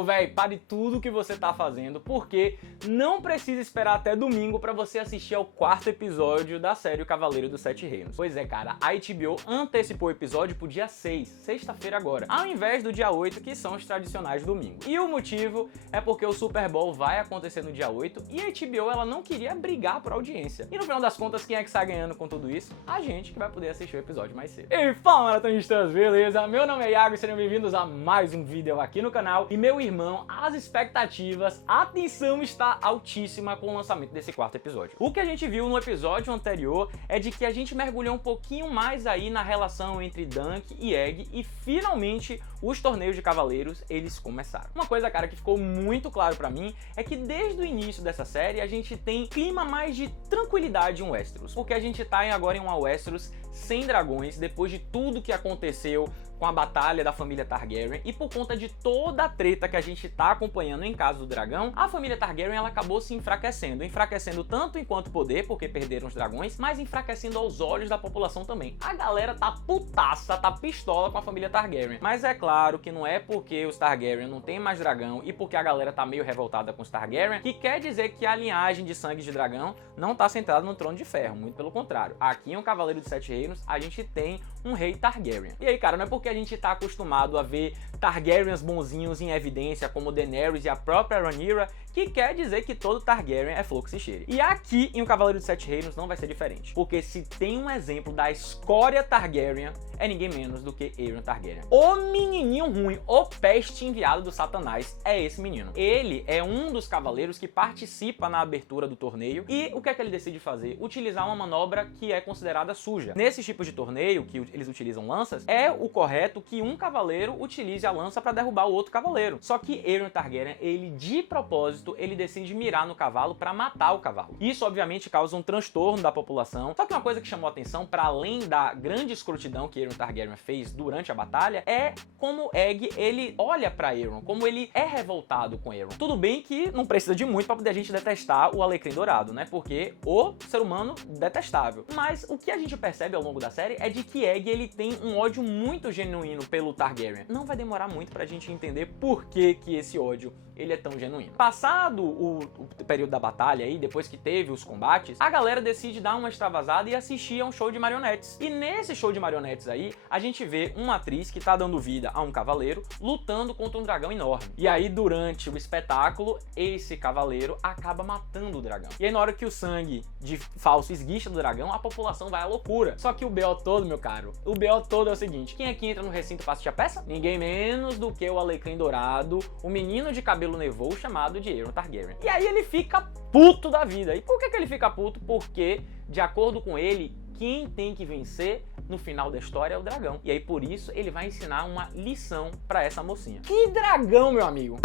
Ô véi, pare tudo que você tá fazendo, porque não precisa esperar até domingo pra você assistir ao 4º episódio da série O Cavaleiro dos Sete Reinos. Pois é, cara, a HBO antecipou o episódio pro dia 6, sexta-feira agora, ao invés do dia 8, que são os tradicionais domingos. E o motivo é porque o Super Bowl vai acontecer no dia 8 e a HBO ela não queria brigar por audiência. E no final das contas, quem é que sai ganhando com tudo isso? A gente que vai poder assistir o episódio mais cedo. E fala, maratonistas, beleza? Meu nome é Iago e sejam bem-vindos a mais um vídeo aqui no canal. E meu irmão, as expectativas, a tensão está altíssima com o lançamento desse 4º episódio. O que a gente viu no episódio anterior é de que a gente mergulhou um pouquinho mais aí na relação entre Dunk e Egg e finalmente os torneios de cavaleiros, eles começaram. Uma coisa, cara, que ficou muito claro pra mim é que desde o início dessa série a gente tem clima mais de tranquilidade em Westeros, porque a gente tá agora em uma Westeros sem dragões, depois de tudo que aconteceu com a batalha da família Targaryen e por conta de toda a treta que a gente tá acompanhando em Casa do Dragão, a família Targaryen ela acabou se enfraquecendo tanto enquanto poder, porque perderam os dragões, mas enfraquecendo aos olhos da população também. A galera tá putaça, tá pistola com a família Targaryen, mas é claro que não é porque os Targaryen não tem mais dragão e porque a galera tá meio revoltada com os Targaryen, que quer dizer que a linhagem de sangue de dragão não tá centrada no Trono de Ferro, muito pelo contrário. Aqui em O Cavaleiro dos Sete Reinos, a gente tem um rei Targaryen. E aí, cara, não é porque a gente tá acostumado a ver Targaryens bonzinhos em evidência, como Daenerys e a própria Rhaenyra, que quer dizer que todo Targaryen é flor que se cheire. E aqui em O Cavaleiro dos Sete Reinos não vai ser diferente, porque se tem um exemplo da escória Targaryen, é ninguém menos do que Aeron Targaryen. O menininho ruim, o peste enviado do Satanás, é esse menino. Ele é um dos cavaleiros que participa na abertura do torneio e o que é que ele decide fazer? Utilizar uma manobra que é considerada suja. Nesses tipos de torneio, que eles utilizam lanças, é o correto que um cavaleiro utilize a lança para derrubar o outro cavaleiro. Só que Aeron Targaryen, ele de propósito, ele decide mirar no cavalo para matar o cavalo. Isso obviamente causa um transtorno da população. Só que uma coisa que chamou a atenção, para além da grande escrotidão que Aeron Targaryen fez durante a batalha, é como Egg ele olha para Aeron, como ele é revoltado com Aeron. Tudo bem que não precisa de muito para poder a gente detestar o Alecrim Dourado, né? Porque o ser humano detestável. Mas o que a gente percebe ao longo da série é de que Egg ele tem um ódio muito genuíno pelo Targaryen. Não vai demorar muito pra gente entender por que esse ódio ele é tão genuíno. Passado o período da batalha aí, depois que teve os combates, a galera decide dar uma extravasada e assistir a um show de marionetes. E nesse show de marionetes aí, a gente vê uma atriz que tá dando vida a um cavaleiro lutando contra um dragão enorme. E aí, durante o espetáculo, esse cavaleiro acaba matando o dragão. E aí, na hora que o sangue de falso esguicha do dragão, a população vai à loucura. Só que o B.O. todo, meu caro, o B.O. todo é o seguinte: quem é que entra no recinto pra assistir a peça? Ninguém menos do que o Alecrim Dourado, o menino de cabelo nevou chamado de Aeron Targaryen. E aí ele fica puto da vida. E por que ele fica puto? Porque, de acordo com ele, quem tem que vencer no final da história é o dragão. E aí por isso ele vai ensinar uma lição pra essa mocinha. Que dragão, meu amigo!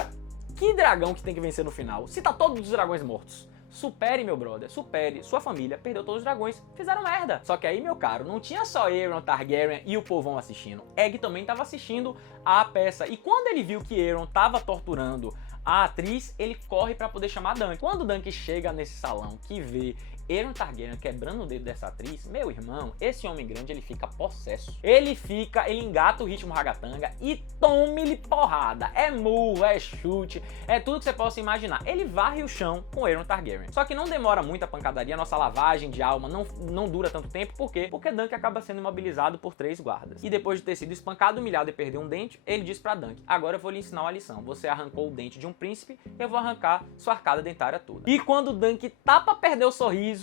Que dragão que tem que vencer no final? Se tá todos os dragões mortos. Supere, meu brother, supere. Sua família perdeu todos os dragões, fizeram merda. Só que aí, meu caro, não tinha só Aeron Targaryen e o povão assistindo. Egg também tava assistindo a peça. E quando ele viu que Aeron tava torturando a atriz, ele corre pra poder chamar Dunk. Quando o Dunk chega nesse salão que vê Aeron Targaryen quebrando o dedo dessa atriz, meu irmão, esse homem grande, ele fica possesso. Ele engata o ritmo ragatanga e tome-lhe porrada. É murro, é chute, é tudo que você possa imaginar. Ele varre o chão com Aeron Targaryen. Só que não demora muito a pancadaria, nossa lavagem de alma não dura tanto tempo. Por quê? Porque Dunk acaba sendo imobilizado por 3 guardas. E depois de ter sido espancado, humilhado e perder um dente, ele diz pra Dunk: agora eu vou lhe ensinar uma lição. Você arrancou o dente de um príncipe, eu vou arrancar sua arcada dentária toda. E quando Dunk tá pra perder o sorriso,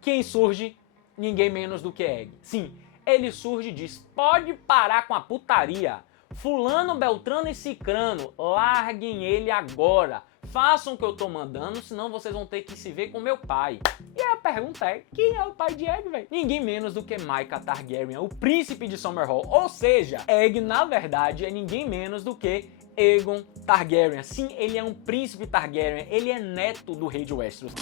quem surge? Ninguém menos do que Egg. Sim, ele surge e diz: pode parar com a putaria. Fulano, Beltrano e Cicrano, larguem ele agora. Façam o que eu tô mandando, senão vocês vão ter que se ver com meu pai. E a pergunta é: quem é o pai de Egg, velho? Ninguém menos do que Mycah Targaryen, o príncipe de Summerhall. Ou seja, Egg, na verdade, é ninguém menos do que Aegon Targaryen. Sim, ele é um príncipe Targaryen, ele é neto do rei de Westeros.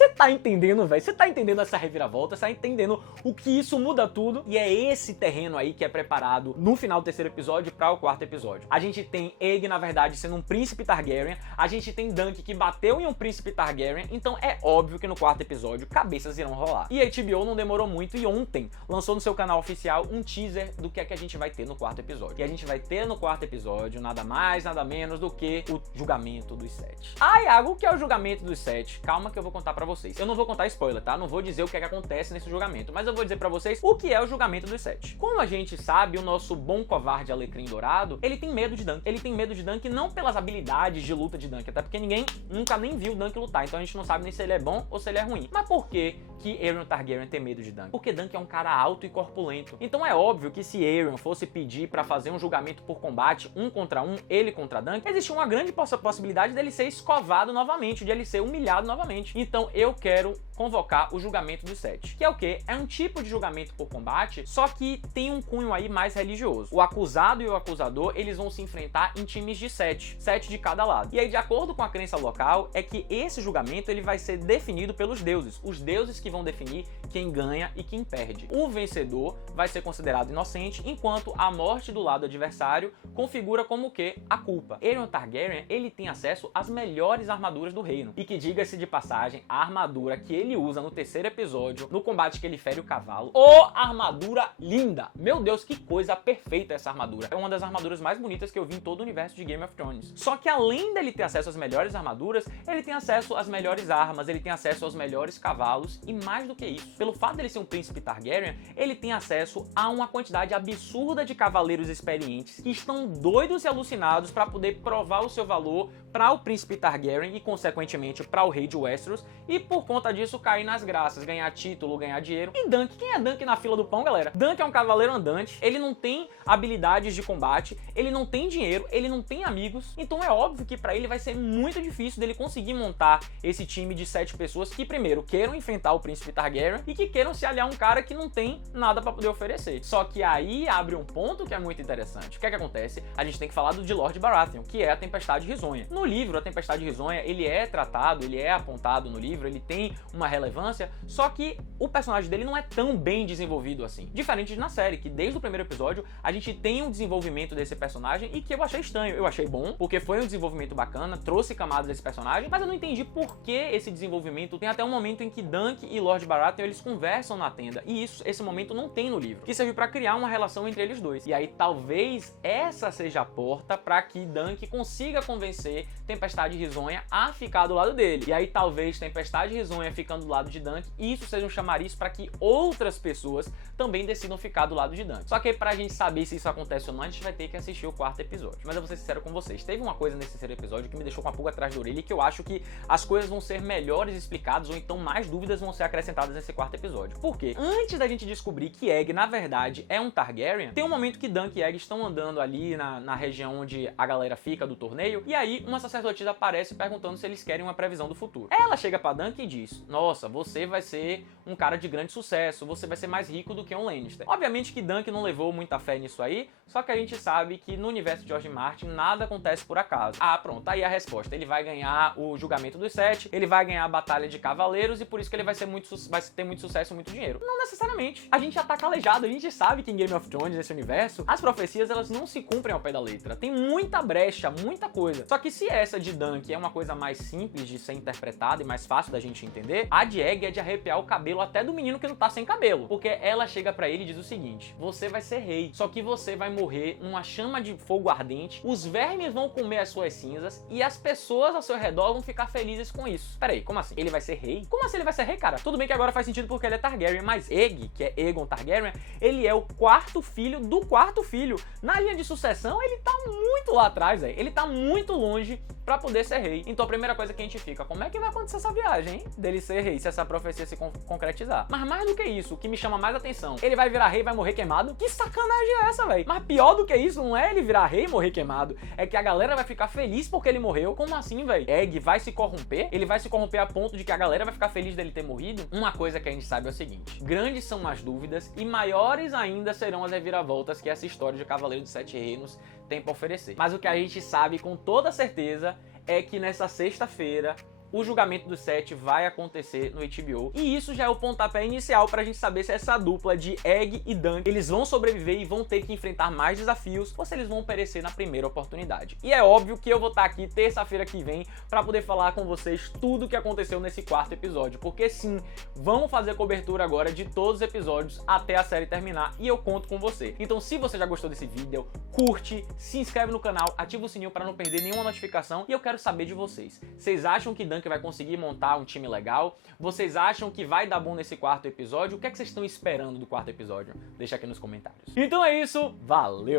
Você tá entendendo, velho? Você tá entendendo essa reviravolta? Você tá entendendo o que isso muda tudo? E é esse terreno aí que é preparado no final do terceiro episódio para o quarto episódio. A gente tem Aegon, na verdade, sendo um príncipe Targaryen. A gente tem Dunk que bateu em um príncipe Targaryen. Então é óbvio que no quarto episódio cabeças irão rolar. E a HBO não demorou muito e ontem lançou no seu canal oficial um teaser do que é que a gente vai ter no quarto episódio. E a gente vai ter no quarto episódio nada mais, nada menos do que o julgamento dos 7. Ah, Iago, o que é o julgamento dos 7? Calma que eu vou contar pra vocês. Eu não vou contar spoiler, tá? Não vou dizer o que é que acontece nesse julgamento, mas eu vou dizer pra vocês o que é o julgamento dos 7. Como a gente sabe, o nosso bom covarde Alecrim Dourado, ele tem medo de Dunk. Ele tem medo de Dunk não pelas habilidades de luta de Dunk, até porque ninguém nunca nem viu Dunk lutar, então a gente não sabe nem se ele é bom ou se ele é ruim. Mas por que Aeron Targaryen tem medo de Dunk? Porque Dunk é um cara alto e corpulento. Então é óbvio que se Aeron fosse pedir pra fazer um julgamento por combate, 1 contra 1, ele contra Dunk, existia uma grande possibilidade dele ser escovado novamente, de ele ser humilhado novamente. Então eu quero convocar o julgamento dos 7. Que é o quê? É um tipo de julgamento por combate, só que tem um cunho aí mais religioso. O acusado e o acusador, eles vão se enfrentar em times de 7 de cada lado. E aí, de acordo com a crença local, é que esse julgamento ele vai ser definido pelos deuses. Os deuses que vão definir quem ganha e quem perde. O vencedor vai ser considerado inocente, enquanto a morte do lado adversário configura como o quê? A culpa. Aeron Targaryen, ele tem acesso às melhores armaduras do reino. E que, diga-se de passagem, a armadura que ele usa no terceiro episódio, no combate que ele fere o cavalo, armadura linda! Meu Deus, que coisa perfeita essa armadura. É uma das armaduras mais bonitas que eu vi em todo o universo de Game of Thrones. Só que além dele ter acesso às melhores armaduras, ele tem acesso às melhores armas, ele tem acesso aos melhores cavalos e mais do que isso. Pelo fato dele ser um príncipe Targaryen, ele tem acesso a uma quantidade absurda de cavaleiros experientes que estão doidos e alucinados para poder provar o seu valor para o príncipe Targaryen e, consequentemente, para o rei de Westeros e, por conta disso, cair nas graças, ganhar título, ganhar dinheiro. E Dunk, quem é Dunk na fila do pão, galera? Dunk é um cavaleiro andante, ele não tem habilidades de combate, ele não tem dinheiro, ele não tem amigos, então é óbvio que para ele vai ser muito difícil dele conseguir montar esse time de 7 pessoas que, primeiro, queiram enfrentar o príncipe Targaryen e que queiram se aliar a um cara que não tem nada para poder oferecer. Só que aí abre um ponto que é muito interessante. O que é que acontece? A gente tem que falar de Lord Baratheon, que é a Tempestade Risonha. No livro, a Tempestade Risonha, ele é tratado, ele é apontado no livro, ele tem uma relevância, só que o personagem dele não é tão bem desenvolvido assim. Diferente de na série, que desde o primeiro episódio a gente tem um desenvolvimento desse personagem e que eu achei estranho. Eu achei bom, porque foi um desenvolvimento bacana, trouxe camadas desse personagem, mas eu não entendi por que esse desenvolvimento tem até um momento em que Dunk e Lord Baratheon eles conversam na tenda, e esse momento não tem no livro, que serviu pra criar uma relação entre eles dois. E aí talvez essa seja a porta pra que Dunk consiga convencer Tempestade Risonha a ficar do lado dele. E aí talvez Tempestade Risonha ficando do lado de Dunk, e isso seja um chamariz para que outras pessoas também decidam ficar do lado de Dunk. Só que pra gente saber se isso acontece ou não, a gente vai ter que assistir o quarto episódio. Mas eu vou ser sincero com vocês, teve uma coisa nesse terceiro episódio que me deixou com a pulga atrás da orelha e que eu acho que as coisas vão ser melhores explicadas ou então mais dúvidas vão ser acrescentadas nesse quarto episódio. Por quê? Antes da gente descobrir que Egg, na verdade, é um Targaryen, tem um momento que Dunk e Egg estão andando ali na região onde a galera fica do torneio, e aí uma sacerdotisa aparece perguntando se eles querem uma previsão do futuro. Ela chega pra Dunk e diz: nossa, você vai ser um cara de grande sucesso, você vai ser mais rico do que um Lannister. Obviamente que Dunk não levou muita fé nisso aí, só que a gente sabe que no universo de George Martin nada acontece por acaso. Ah, pronto, aí a resposta. Ele vai ganhar o julgamento dos 7, ele vai ganhar a batalha de cavaleiros e por isso que ele vai ter muito sucesso e muito dinheiro. Não necessariamente. A gente já tá calejado, a gente sabe que em Game of Thrones, nesse universo, as profecias elas não se cumprem ao pé da letra. Tem muita brecha, muita coisa. Só que se essa de Dunk é uma coisa mais simples de ser interpretada e mais fácil da gente entender, a de Egg é de arrepiar o cabelo até do menino que não tá sem cabelo. Porque ela chega pra ele e diz o seguinte: você vai ser rei, só que você vai morrer numa chama de fogo ardente, os vermes vão comer as suas cinzas e as pessoas ao seu redor vão ficar felizes com isso. Peraí, como assim? Ele vai ser rei? Como assim ele vai ser rei, cara? Tudo bem que agora faz sentido porque ele é Targaryen, mas Egg, que é Aegon Targaryen, ele é o quarto filho do quarto filho. Na linha de sucessão, ele tá muito lá atrás, velho. Ele tá muito longe pra poder ser rei. Então a primeira coisa que a gente fica, como é que vai acontecer essa viagem, hein? Dele ser rei, se essa profecia se concretizar. Mas mais do que isso, o que me chama mais atenção, ele vai virar rei e vai morrer queimado? Que sacanagem é essa, velho? Mas pior do que isso, não é ele virar rei e morrer queimado, é que a galera vai ficar feliz porque ele morreu. Como assim, velho? Egg vai se corromper? Ele vai se corromper a ponto de que a galera vai ficar feliz dele ter morrido? Uma coisa que a gente sabe é o seguinte: grandes são as dúvidas e maiores ainda serão as reviravoltas que essa história de Cavaleiro dos 7 Reinos tem pra oferecer. Mas o que a gente sabe com toda certeza é que nessa sexta-feira o julgamento do 7 vai acontecer no HBO. E isso já é o pontapé inicial pra gente saber se essa dupla de Egg e Dunk, eles vão sobreviver e vão ter que enfrentar mais desafios, ou se eles vão perecer na primeira oportunidade. E é óbvio que eu vou estar aqui terça-feira que vem pra poder falar com vocês tudo o que aconteceu nesse quarto episódio, porque sim, vamos fazer cobertura agora de todos os episódios até a série terminar e eu conto com você. Então se você já gostou desse vídeo, curte, se inscreve no canal, ativa o sininho para não perder nenhuma notificação e eu quero saber de vocês. Vocês acham que Dunk vai conseguir montar um time legal? Vocês acham que vai dar bom nesse quarto episódio? O que é que vocês estão esperando do quarto episódio? Deixa aqui nos comentários. Então é isso, valeu!